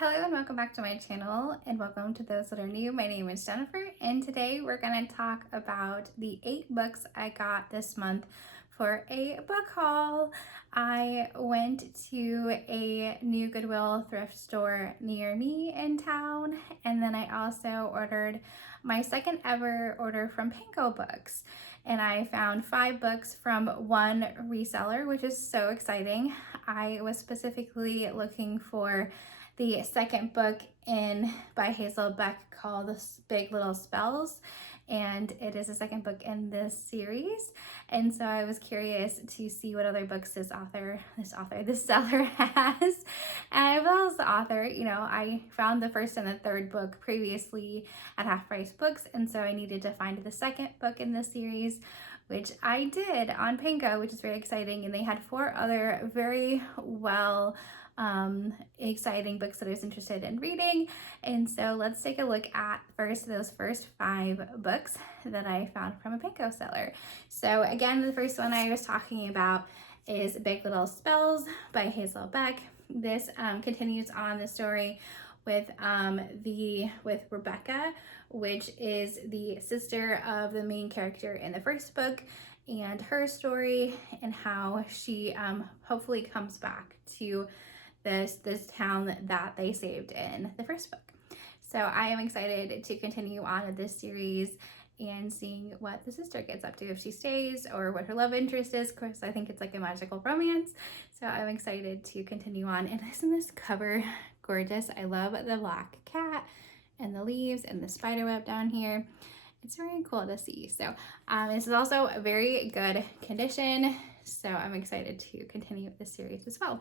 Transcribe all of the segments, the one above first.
Hello and welcome back to my channel, and welcome to those that are new. My name is Jennifer, and today we're going to talk about the 8 books I got this month for a book haul. I went to a new Goodwill thrift store near me in town, and then I also ordered my second ever order from Panko Books. And I found 5 books from one reseller, which is so exciting. I was specifically looking for the second book by Hazel Beck called Big Little Spells, and it is the second book in this series. And so I was curious to see what other books this seller has. And as well as the author, I found the first and the third book previously at Half Price Books, and so I needed to find the second book in this series, which I did on Panko, which is very exciting. And they had 4 other very exciting books that I was interested in reading. And so let's take a look at those first 5 books that I found from a Panko seller. So again, the first one I was talking about is Big Little Spells by Hazel Beck. This continues on the story with Rebecca, which is the sister of the main character in the first book, and her story and how she hopefully comes back to this town that they saved in the first book. So I am excited to continue on with this series and seeing what the sister gets up to, if she stays or what her love interest is. Of course, I think it's like a magical romance, so I'm excited to continue on. And isn't this cover gorgeous? I love the black cat and the leaves and the spider web down here. It's very cool to see. So this is also a very good condition, so I'm excited to continue this series as well.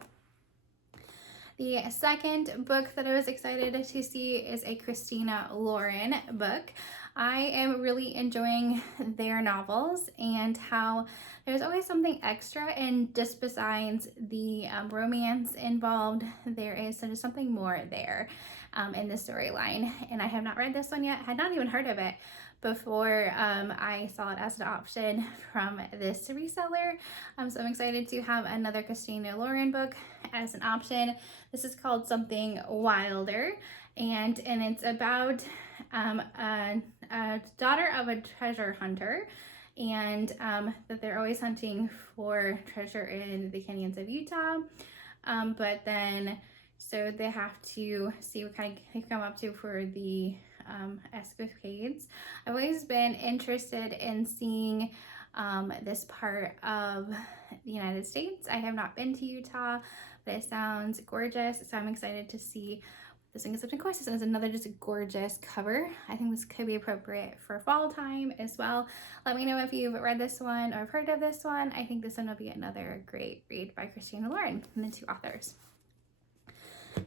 The second book that I was excited to see is a Christina Lauren book. I am really enjoying their novels and how there's always something extra, and just besides the romance involved, there is something more there in the storyline. And I have not read this one yet, had not even heard of it before I saw it as an option from this reseller. So I'm excited to have another Christina Lauren book as an option. This is called Something Wilder, and it's about a daughter of a treasure hunter, and that they're always hunting for treasure in the canyons of Utah, but then so they have to see what kind of they come up to for the escapades. I've always been interested in seeing this part of the United States. I have not been to Utah, but it sounds gorgeous, so I'm excited to see what this thing is. Of course, this is another just gorgeous cover. I think this could be appropriate for fall time as well. Let me know if you've read this one or have heard of this one. I think this one will be another great read by Christina Lauren and the 2 authors.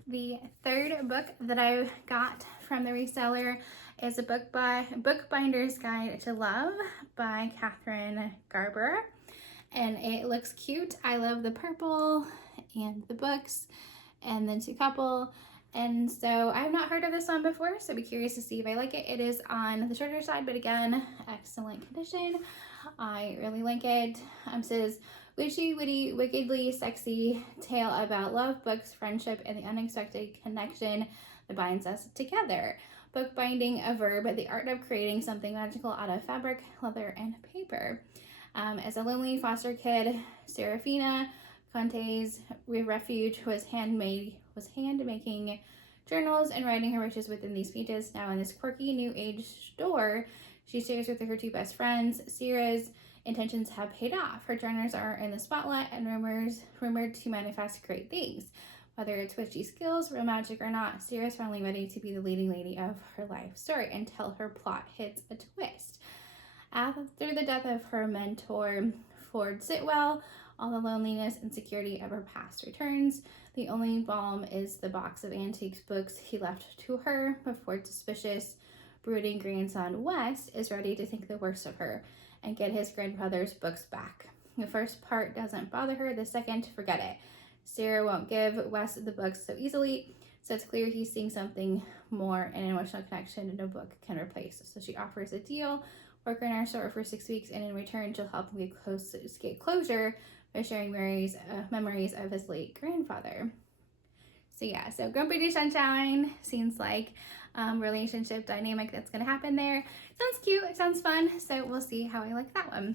The third book that I got from the reseller is a book by Bookbinders Guide to Love by Katherine Garbera, and it looks cute. I love the purple and the books and the 2 couple, and so I have not heard of this one before, so I'd be curious to see if I like it. It is on the shorter side, but again, excellent condition. I really like it. It says, witchy, witty, wickedly sexy tale about love, books, friendship, and the unexpected connection that binds us together. Bookbinding, a verb, the art of creating something magical out of fabric, leather, and paper. As a lonely foster kid, Serafina Conte's refuge was hand-making journals and writing her wishes within these pages. Now in this quirky new age store, she shares with her 2 best friends. Sierra's intentions have paid off. Her journals are in the spotlight and rumored to manifest great things. Whether it's witchy skills, real magic, or not, Sierra's finally ready to be the leading lady of her life story until her plot hits a twist. After the death of her mentor, Ford Sitwell, all the loneliness and security of her past returns. The only balm is the box of antiques books he left to her, but Ford's suspicious, brooding grandson West is ready to think the worst of her and get his grandfather's books back. The first part doesn't bother her, the second, forget it. Sarah won't give West the books so easily, so it's clear he's seeing something more, an emotional connection no book can replace. So she offers a deal, work in our store for 6 weeks, and in return she'll help him get closure by sharing memories of his late grandfather. So yeah, so Grumpy Day Sunshine seems like relationship dynamic that's gonna happen there. Sounds cute, it sounds fun, so we'll see how I like that one.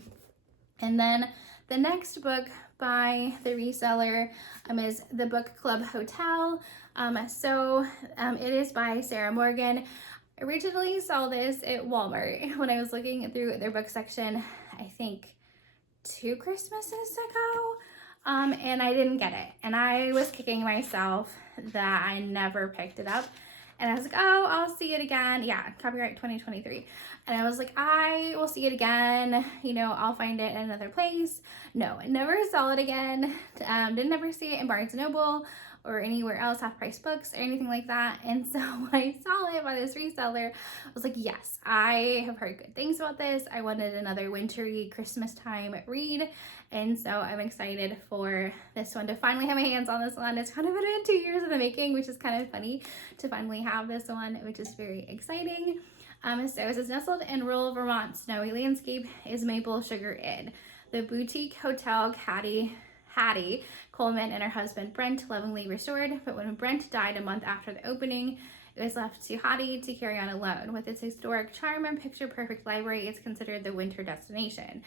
And then the next book by the reseller is The Book Club Hotel. It is by Sarah Morgan. I originally saw this at Walmart when I was looking through their book section, I think 2 Christmases ago, and I didn't get it. And I was kicking myself that I never picked it up. And I was like, oh, I'll see it again. Yeah, copyright 2023. And I was like, I will see it again. You know, I'll find it in another place. No, I never saw it again. Didn't ever see it in Barnes & Noble or anywhere else, Half Price Books or anything like that. And so when I saw it by this reseller, I was like, yes, I have heard good things about this. I wanted another wintry Christmas time read. And so I'm excited for this one to finally have my hands on this one. It's kind of been 2 years in the making, which is kind of funny to finally have this one, which is very exciting. So it says, nestled in rural Vermont's snowy landscape is Maple Sugar Inn. The boutique hotel Hattie Coleman and her husband Brent lovingly restored, but when Brent died a month after the opening, it was left to Hattie to carry on alone. With its historic charm and picture-perfect library, it's considered the winter destination.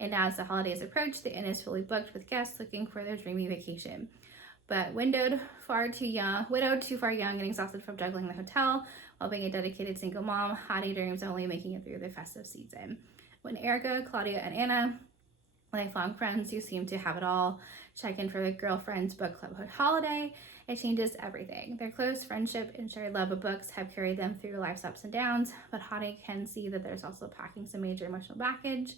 And as the holidays approach, the inn is fully booked with guests looking for their dreamy vacation. But widowed, too far young, and exhausted from juggling the hotel, while being a dedicated single mom, Hattie dreams of only making it through the festive season. When Erica, Claudia, and Anna, lifelong friends who seem to have it all, check in for the girlfriend's book club holiday, it changes everything. Their close friendship and shared love of books have carried them through life's ups and downs, but Hattie can see that there's also packing some major emotional baggage,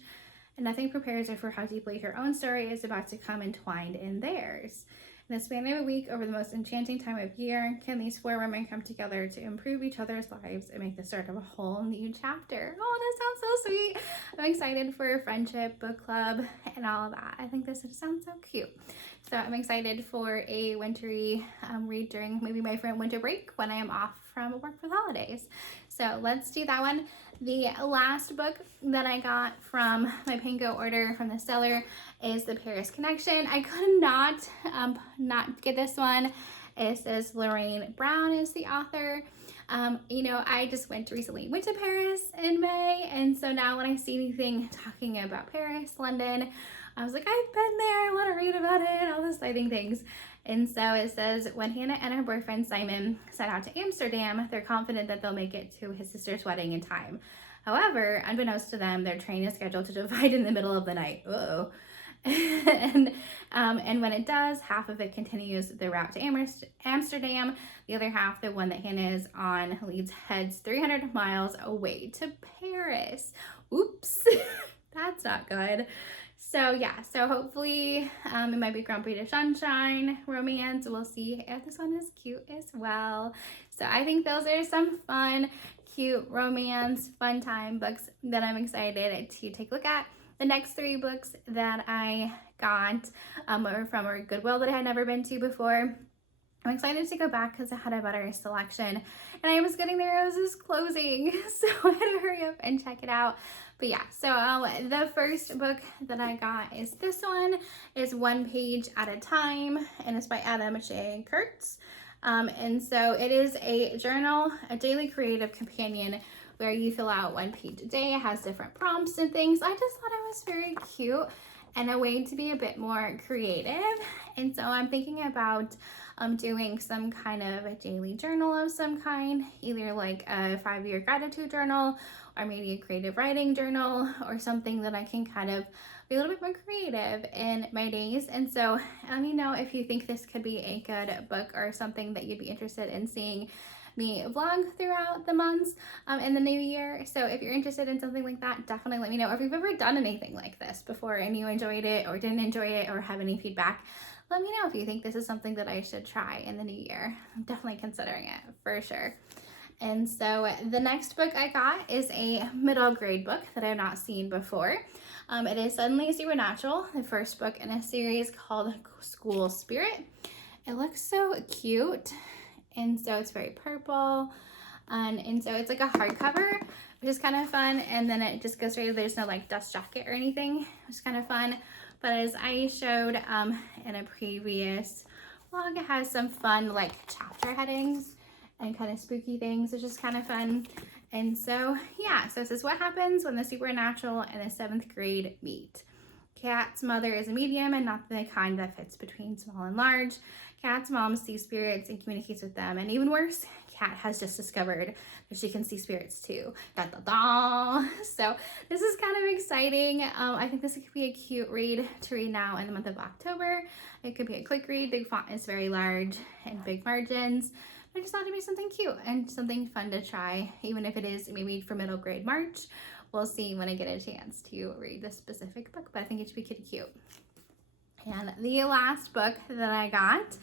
and nothing prepares her for how deeply her own story is about to come entwined in theirs. In the span of a week, over the most enchanting time of year, can these 4 women come together to improve each other's lives and make the start of a whole new chapter. Oh, that sounds so sweet. I'm excited for friendship, book club, and all of that. I think this sounds so cute. So I'm excited for a wintry read during maybe my winter break when I am off from work for the holidays. So let's do that one. The last book that I got from my Pango order from the seller is The Paris Connection. I could not get this one. It says Lorraine Brown is the author. I just went to Paris in May, and so now when I see anything talking about Paris, London, I was like, I've been there, I want to read about it, all those exciting things. And so it says, when Hannah and her boyfriend Simon set out to Amsterdam, they're confident that they'll make it to his sister's wedding in time. However, unbeknownst to them, their train is scheduled to divide in the middle of the night. Uh-oh. And when it does, half of it continues the route to Amsterdam. The other half, the one that Hannah is on, heads 300 miles away to Paris. Oops, that's not good. So yeah, so hopefully it might be Grumpy to Sunshine romance. We'll see if this one is cute as well. So I think those are some fun, cute romance, fun time books that I'm excited to take a look at. The next 3 books that I got were from a Goodwill that I had never been to before. I'm excited to go back because I had a better selection, and I was getting there, it was closing, so I had to hurry up and check it out. But yeah, so the first book that I got is this one. It's One Page at a Time, and it's by Adam J. Kurtz. And so it is a journal, a daily creative companion where you fill out 1 page a day. It has different prompts and things. I just thought it was very cute and a way to be a bit more creative. And so I'm thinking about doing some kind of a daily journal of some kind, either like a 5-year gratitude journal or maybe a creative writing journal or something that I can kind of be a little bit more creative in my days. And so let me know if you think this could be a good book or something that you'd be interested in seeing me vlog throughout the months in the new year. So if you're interested in something like that, definitely let me know. If you've ever done anything like this before and you enjoyed it or didn't enjoy it or have any feedback, let me know if you think this is something that I should try in the new year. I'm definitely considering it for sure. And so the next book I got is a middle grade book that I've not seen before. It is Suddenly Supernatural, the first book in a series called School Spirit. It looks so cute. And so it's very purple, and so it's like a hardcover, which is kind of fun. And then it just goes through, there's no like dust jacket or anything, which is kind of fun. But as I showed in a previous blog has some fun like chapter headings and kind of spooky things, which is kind of fun. And so yeah, so this is what happens when the supernatural and the 7th grade meet. Kat's mother is a medium and not the kind that fits between small and large. Kat's mom sees spirits and communicates with them, and even worse, Kat has just discovered that she can see spirits too. Da, da, da. So this is kind of exciting. I think this could be a cute read to read now in the month of October. It could be a quick read. The font is very large and big margins. I just thought it'd be something cute and something fun to try, even if it is maybe for middle grade March. We'll see when I get a chance to read this specific book, but I think it should be kitty cute. And the last book that I got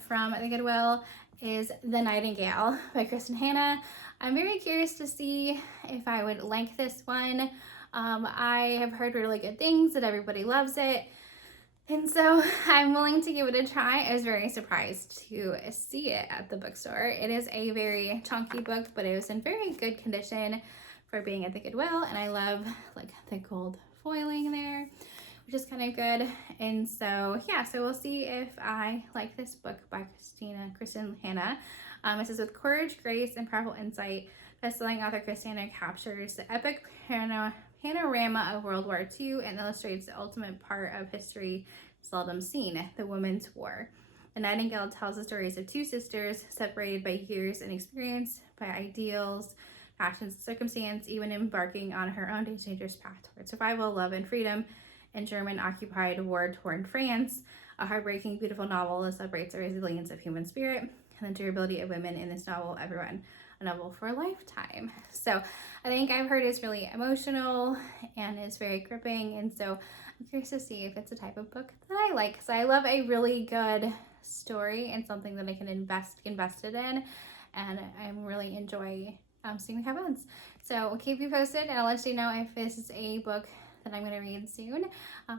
from the Goodwill is The Nightingale by Kristin Hannah. I'm very curious to see if I would like this one. I have heard really good things, that everybody loves it. And so I'm willing to give it a try. I was very surprised to see it at the bookstore. It is a very chunky book, but it was in very good condition for being at the Goodwill, and I love like the gold foiling there, which is kind of good. And so yeah, so we'll see if I like this book by Kristin Hannah. It says, with courage, grace, and powerful insight, bestselling author Christina captures the epic panorama of World War II and illustrates the ultimate part of history seldom seen, the Women's War. The Nightingale tells the stories of two sisters separated by years and experience, by ideals, passions, and circumstance, even embarking on her own dangerous path toward survival, love, and freedom in German-occupied, war-torn France. A heartbreaking, beautiful novel that celebrates the resilience of human spirit and the durability of women in this novel, everyone. A novel for a lifetime. So I think I've heard it's really emotional and is very gripping, and so I'm curious to see if it's a type of book that I like, because I love a really good story and something that I can invested in, and I really enjoy seeing what happens. So I'll keep you posted, and I'll let you know if this is a book that I'm going to read soon,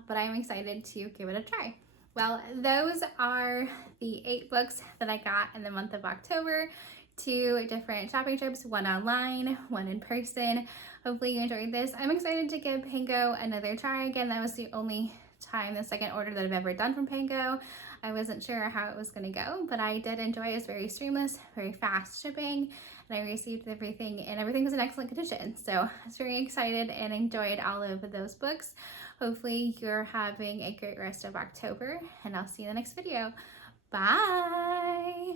but I'm excited to give it a try. Well, those are the 8 books that I got in the month of October. 2 different shopping trips, 1 online, 1 in person. Hopefully you enjoyed this. I'm excited to give Pango another try again. That was the only time, the second order that I've ever done from Pango. I wasn't sure how it was going to go, but I did enjoy it. It was very streamless, very fast shipping, and I received everything, and everything was in excellent condition. So I was very excited and enjoyed all of those books. Hopefully you're having a great rest of October, and I'll see you in the next video. Bye!